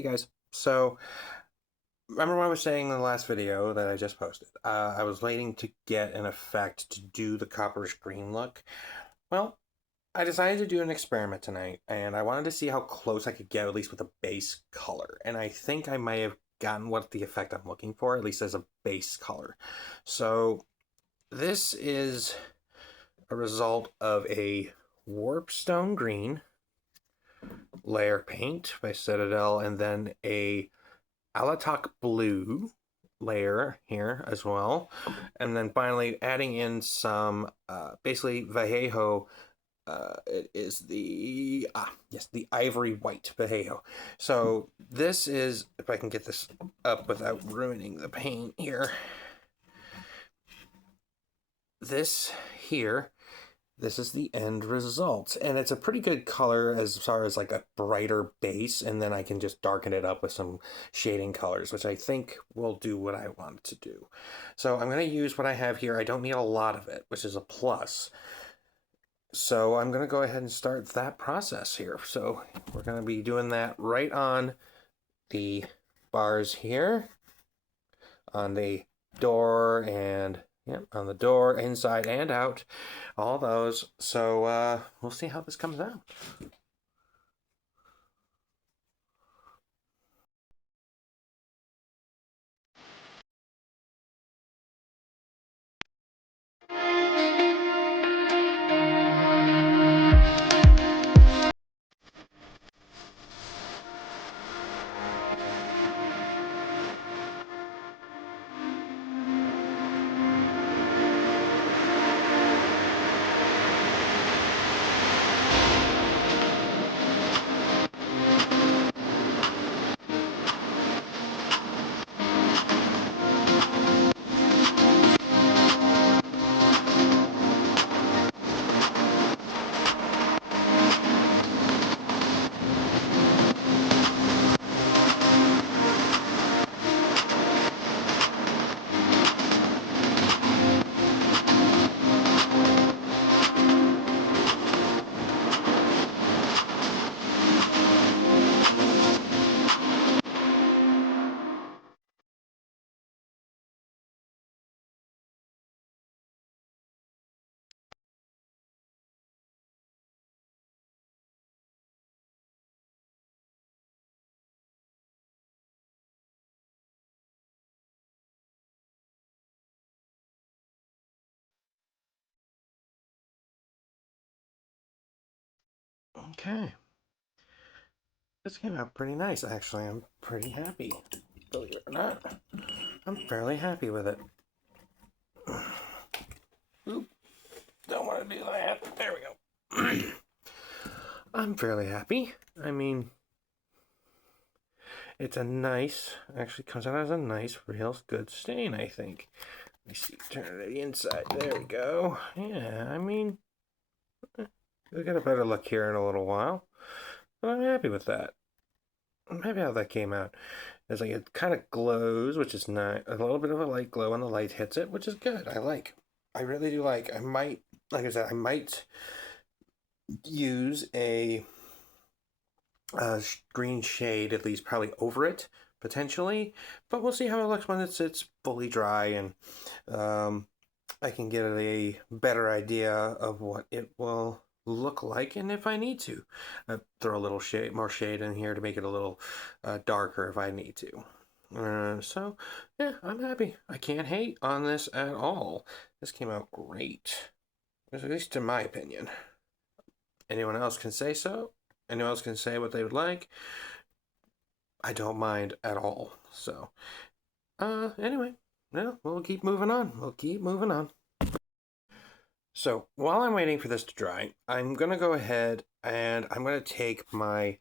Hey guys, so remember what I was saying in the last video that I just posted? I was waiting to get an effect to do the copperish green look. Well, I decided to do an experiment tonight, and I wanted to see how close I could get, at least with a base color. And I think I might have gotten what the effect I'm looking for, at least as a base color. So this is a result of a warpstone green layer paint by Citadel, and then a Alatok blue layer here as well, and then finally adding in some basically Vallejo. It is the the ivory white Vallejo. So this is, if I can get this up without ruining the paint here, this here, this is the end result, and it's a pretty good color as far as like a brighter base, and then I can just darken it up with some shading colors, which I think will do what I want it to do. So I'm going to use what I have here. I don't need a lot of it, which is a plus. So I'm going to go ahead and start that process here. So we're going to be doing that right on the bars here, on the door, and yep, on the door, inside and out, all those. So we'll see how this comes out. Okay. This came out pretty nice, actually. I'm pretty happy. Believe it or not, I'm fairly happy with it. Oop, don't want to do that. There we go. I'm fairly happy. I mean, it's a nice, actually comes out as a nice, real good stain, I think. Let me see, turn it to the inside. There we go. Yeah, I mean, we'll get a better look here in a little while. But I'm happy with that. I'm happy how that came out. It's like it kind of glows, which is nice. A little bit of a light glow when the light hits it, which is good. I like. I really do like. I might, like I said, I might use a green shade, at least probably over it, potentially. But we'll see how it looks when it's fully dry, and I can get a better idea of what it will look like, and if I need to throw a little more shade in here to make it a little darker if I need to. So yeah, I'm happy. I can't hate on this at all. This came out great, at least in my opinion. Anyone else can say so. Anyone else can say what they would like. I don't mind at all. So anyway, yeah, we'll keep moving on. So while I'm waiting for this to dry, I'm going to go ahead and I'm going to take my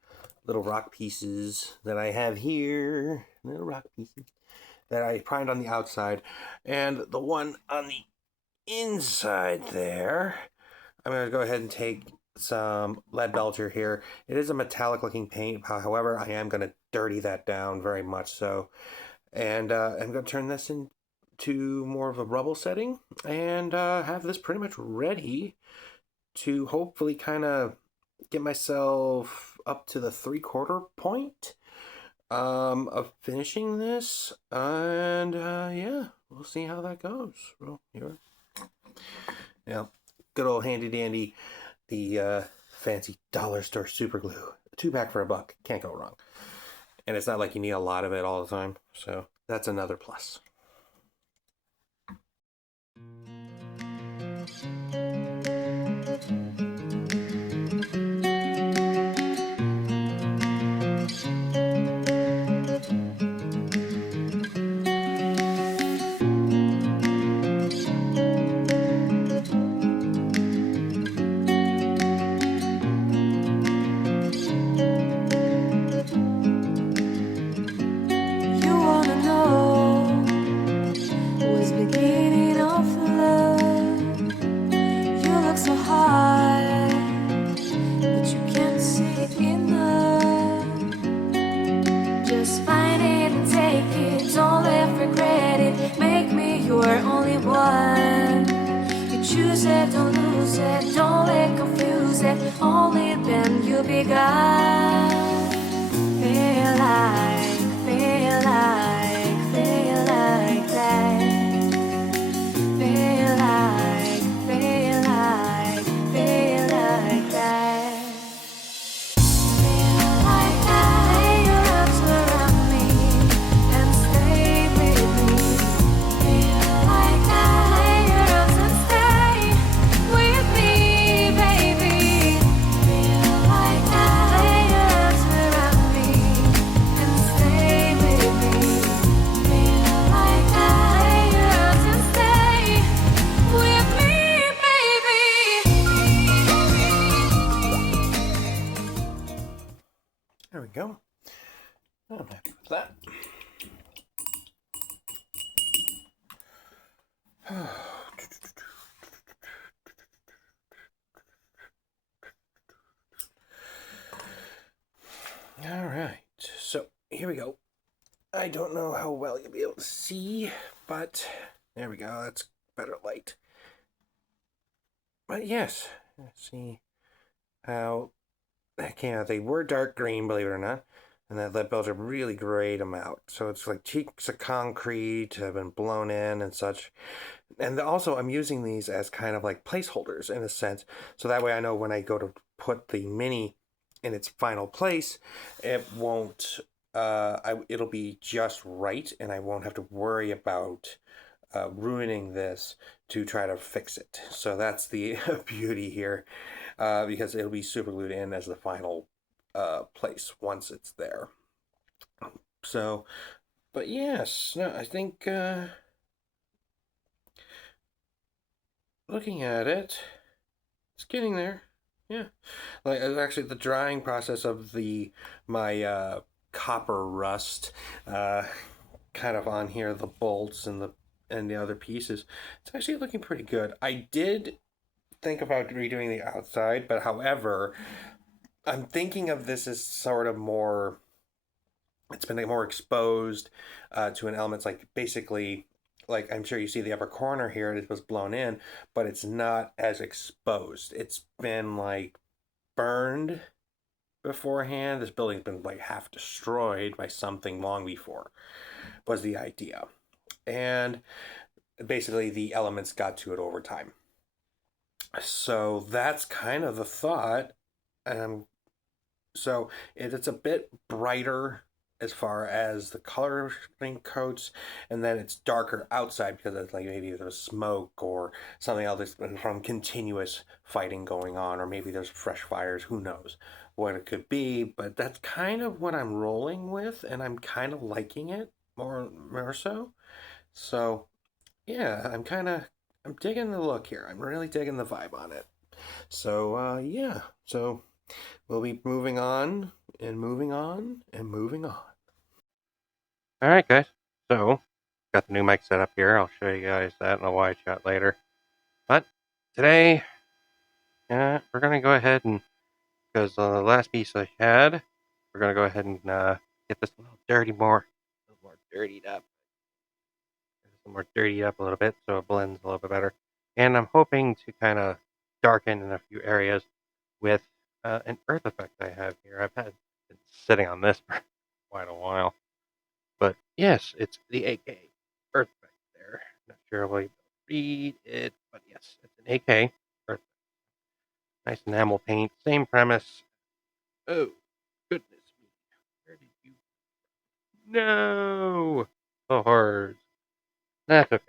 little rock pieces that I have here, little rock pieces that I primed on the outside, and the one on the inside there, I'm going to go ahead and take some lead belcher here. It is a metallic looking paint, however, I am going to dirty that down very much so. And I'm going to turn this into more of a rubble setting, and have this pretty much ready to hopefully kind of get myself up to the 3/4 point. of finishing this, and yeah, we'll see how that goes. Well, here, yeah, good old handy dandy, the fancy dollar store super glue, 2-pack for $1, can't go wrong. And it's not like you need a lot of it all the time, so that's another plus. Choose it, don't lose it, don't let confuse it. Only then you'll be God. Feel like that. Feel like that. Feel like that. Feel like that. Lay your arms around me and stay with me. Feel like that. Lay your arms and stay with me, baby. Feel like that. Lay your arms around me and stay with me. Feel like that. Lay your arms and stay with me, baby. There we go. I'm happy with that. All right, so here we go. I don't know how well you'll be able to see, but there we go. That's better light. But yes, let's see how that came out. They were dark green, believe it or not, and that lip builder really grayed them out. So it's like cheeks of concrete have been blown in and such. And also, I'm using these as kind of like placeholders in a sense, so that way I know when I go to put the mini in its final place, it won't. It'll be just right, and I won't have to worry about ruining this to try to fix it. So that's the beauty here, because it'll be super glued in as the final place once it's there. So, but yes, no, I think looking at it, it's getting there. Yeah, like actually the drying process of my copper rust, kind of on here, the bolts and the other pieces. It's actually looking pretty good. I did think about redoing the outside, but however, I'm thinking of this as sort of more. It's been more exposed to an element. It's like basically, like I'm sure you see the upper corner here. It was blown in, but it's not as exposed. It's been like burned beforehand. This building's been like half destroyed by something long before, was the idea. And basically the elements got to it over time. So that's kind of the thought. So it's a bit brighter as far as the coloring coats, and then it's darker outside because it's like maybe there's smoke or something else from continuous fighting going on, or maybe there's fresh fires. Who knows what it could be? But that's kind of what I'm rolling with, and I'm kind of liking it more so. So yeah, I'm digging the look here. I'm really digging the vibe on it. So yeah, so we'll be moving on and moving on and moving on. All right, guys. So, got the new mic set up here. I'll show you guys that in a wide shot later. But today, we're going to go ahead and, because the last piece I had, we're going to go ahead and get this a little more dirtied up. A little bit so it blends a little bit better. And I'm hoping to kind of darken in a few areas with an earth effect I have here. I've been sitting on this for quite a while. But yes, it's the AK Earth Effect there. Not sure if I read it, but yes, it's an AK Earth. Nice enamel paint, same premise. Oh, goodness me. Where did you? No! The horrors. That's okay.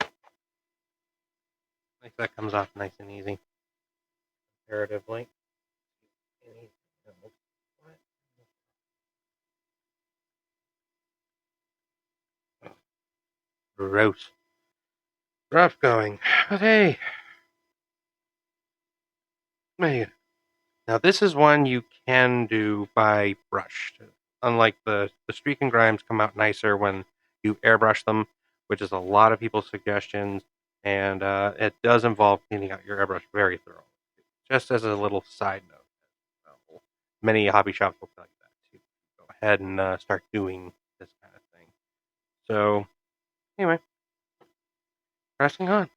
I think that comes off nice and easy. Comparatively. What? Gross. Rough going. But hey, man. Now this is one you can do by brush. Unlike the streak and grimes come out nicer when you airbrush them, which is a lot of people's suggestions, and it does involve cleaning out your airbrush very thoroughly. Just as a little side note, many hobby shops will tell you that to go ahead and start doing this kind of thing. So anyway, pressing on.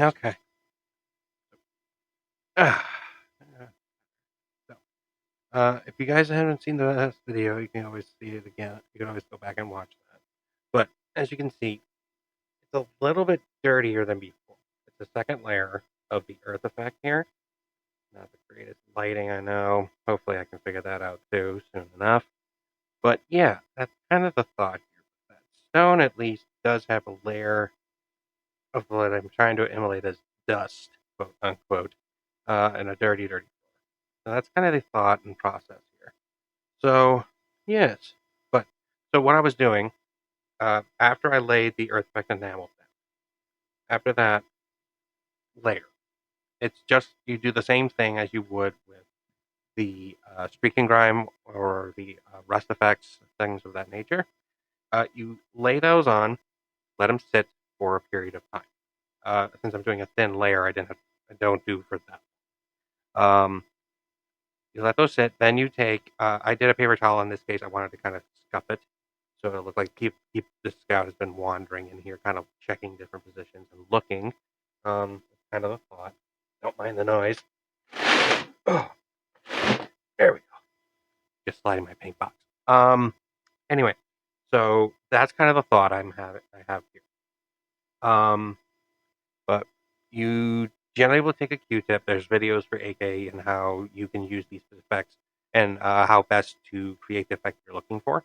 Okay. Ah. So, if you guys haven't seen the last video, you can always see it again. You can always go back and watch that. But as you can see, it's a little bit dirtier than before. It's the second layer of the earth effect here. Not the greatest lighting, I know. Hopefully I can figure that out too soon enough. But yeah, that's kind of the thought here. That stone at least does have a layer of what I'm trying to emulate as dust, quote unquote, and a dirty, dirty floor. So that's kind of the thought and process here. So yes, but so what I was doing after I laid the earth effect enamel down, after that layer, it's just you do the same thing as you would with the streak and grime or the rust effects, things of that nature. You lay those on, let them sit for a period of time. Since I'm doing a thin layer, I don't do for that. You let those sit, then you take. I did a paper towel in this case. I wanted to kind of scuff it, so it looked like keep the scout has been wandering in here, kind of checking different positions and looking. Kind of a thought. Don't mind the noise. Oh, there we go. Just sliding my paint box. Anyway, so that's kind of the thought I have here. But you generally will take a Q-tip. There's videos for AK and how you can use these effects and how best to create the effect you're looking for.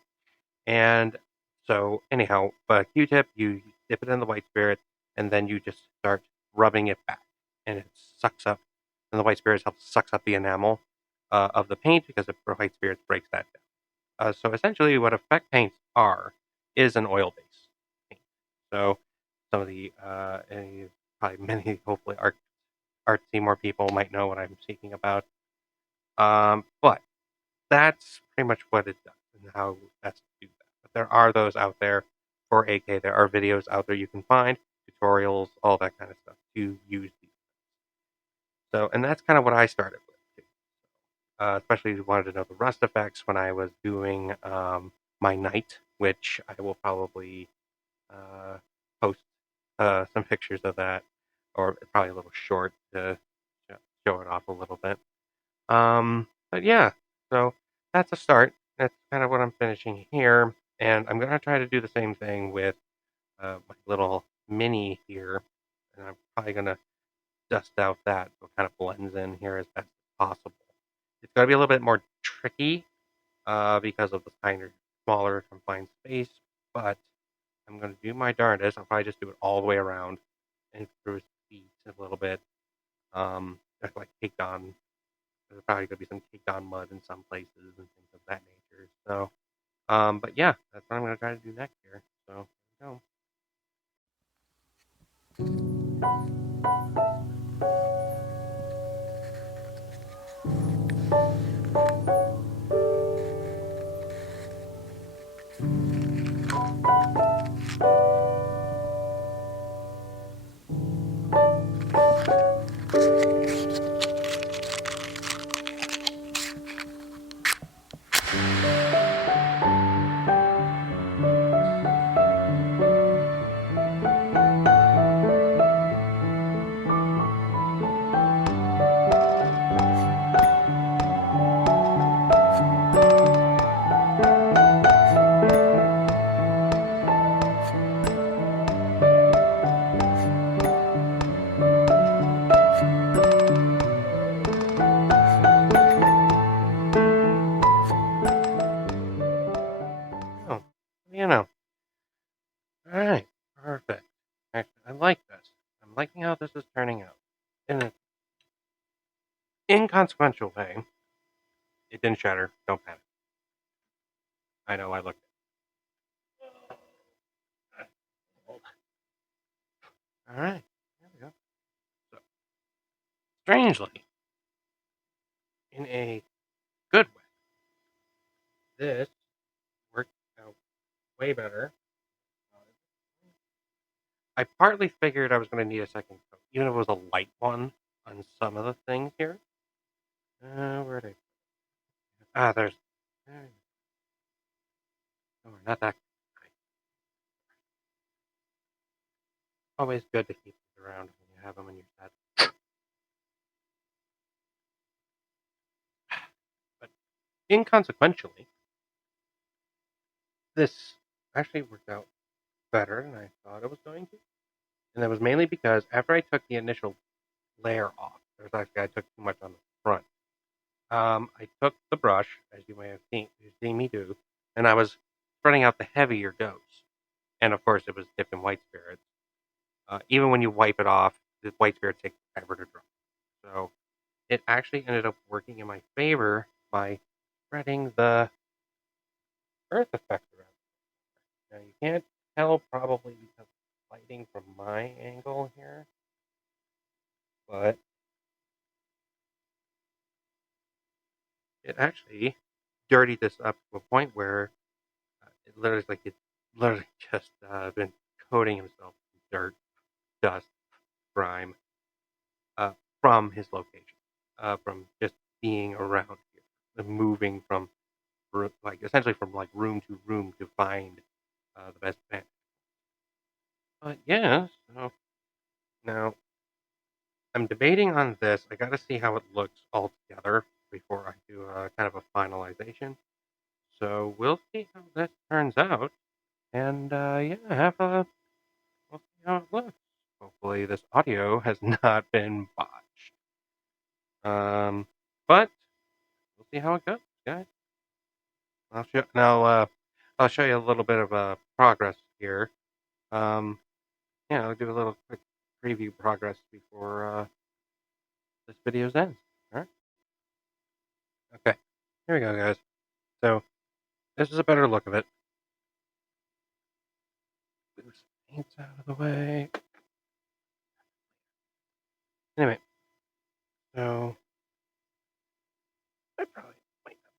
And so anyhow, but a Q-tip, you dip it in the white spirit, and then you just start rubbing it back, and it sucks up. And the white spirit helps sucks up the enamel of the paint because the white spirit breaks that down. So essentially, what effect paints are is an oil-based paint. So some of the probably many hopefully artsy more people might know what I'm speaking about. But that's pretty much what it does and how best to do that. But there are those out there for AK. There are videos out there you can find, tutorials, all that kind of stuff to use these. So, and that's kind of what I started with too. Especially if you wanted to know the rust effects when I was doing my night, which I will probably uh, post some pictures of that, or probably a little short to show it off a little bit. But yeah, so that's a start. that's kind of what I'm finishing here. And I'm going to try to do the same thing with my little mini here. And I'm probably going to dust out that so it kind of blends in here as best as possible. It's going to be a little bit more tricky because of the tinier, smaller confined space, but I'm going to do my darndest. I'll probably just do it all the way around and through his feet a little bit. That's like caked on. There's probably going to be some caked on mud in some places and things of that nature. So, but yeah, that's what I'm going to try to do next year. So, there we go. Oh, you know. All right, perfect. Actually, I like this. I'm liking how this is turning out. In an inconsequential way, it didn't shatter. Don't panic. I know I looked. All right, there we go. So, strangely, in a good way, this worked out way better. I partly figured I was going to need a second coat, even if it was a light one on some of the things here. Where are they? Ah, there. Oh, not that. Always good to keep these around when you have them in your set. But inconsequentially, this actually worked out better than I thought it was going to. And that was mainly because after I took the initial layer off, there's actually I took too much on the front. I took the brush, as you may have seen me do, and I was spreading out the heavier goats. And of course, it was dipped in white spirits. Even when you wipe it off, the white spirit takes forever to dry. So it actually ended up working in my favor by spreading the earth effect around. Now you can't tell probably because of lighting from my angle here, but it actually dirtied this up to a point where it literally just been coating himself in dirt, dust, grime uh, from his location, from just being around here, moving from like essentially from like room to room to find the best bench. But yeah, so now I'm debating on this. I got to see how it looks all together before I do kind of a finalization. So we'll see how this turns out, and yeah, we'll see how it looks. Hopefully, this audio has not been botched. But we'll see how it goes, guys. I'll show you a little bit of progress here. Yeah, I'll do a little quick preview progress before this video's ends. All right. Okay. Here we go, guys. So this is a better look of it. Move some paints out of the way. Anyway, so I probably might have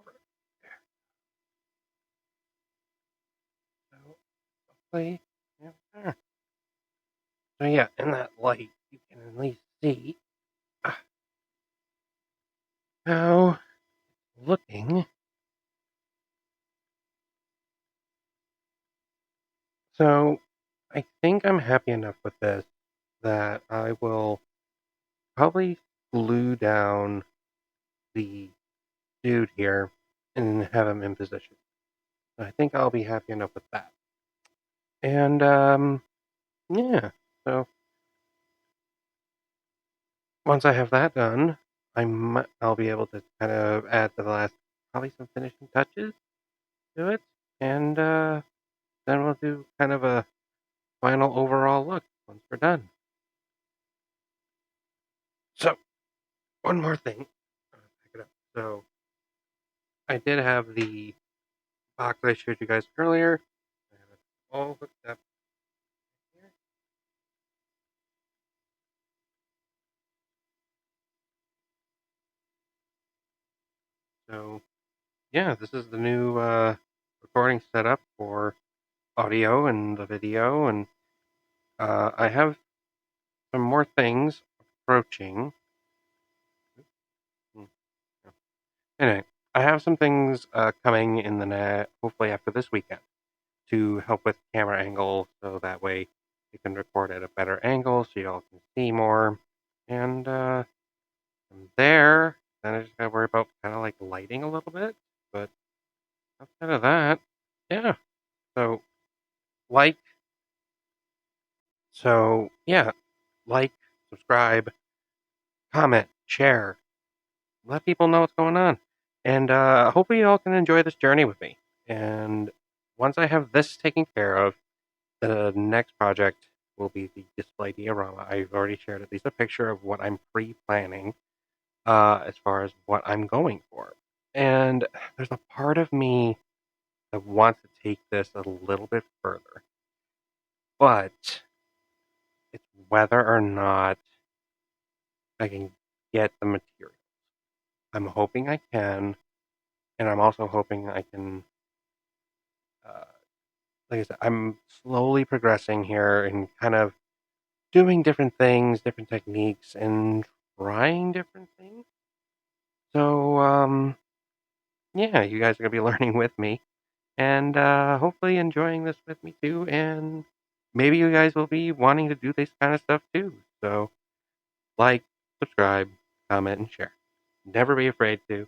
over there. So hopefully, yeah, there. So yeah, in that light, you can at least see how it's looking. So I think I'm happy enough with this that I will probably glue down the dude here and have them in position. I think I'll be happy enough with that. And yeah, so once I have that done, I'll be able to kind of add the last, probably some finishing touches to it, and then we'll do kind of a final overall look once we're done. So one more thing, pick it up. So I did have the box that I showed you guys earlier. I have it all hooked up here. So yeah, this is the new recording setup for audio and the video, and I have some more things approaching. Hmm, no. Anyway, I have some things coming in the hopefully after this weekend to help with camera angle, so that way you can record at a better angle so y'all can see more. And from there, then I just gotta worry about kind of like lighting a little bit, but outside of that, yeah. So like, yeah, like, subscribe, comment, share, let people know what's going on. And hopefully you all can enjoy this journey with me. And once I have this taken care of, the next project will be the display diorama. I've already shared at least a picture of what I'm pre-planning as far as what I'm going for. And there's a part of me that wants to take this a little bit further. But it's whether or not I can get the material. I'm hoping I can, and I'm also hoping I can. Uh, like I said, I'm slowly progressing here and kind of doing different things, different techniques, and trying different things. So, yeah, you guys are gonna be learning with me, and hopefully enjoying this with me too. And maybe you guys will be wanting to do this kind of stuff too. So, like, subscribe, comment, and share. Never be afraid to.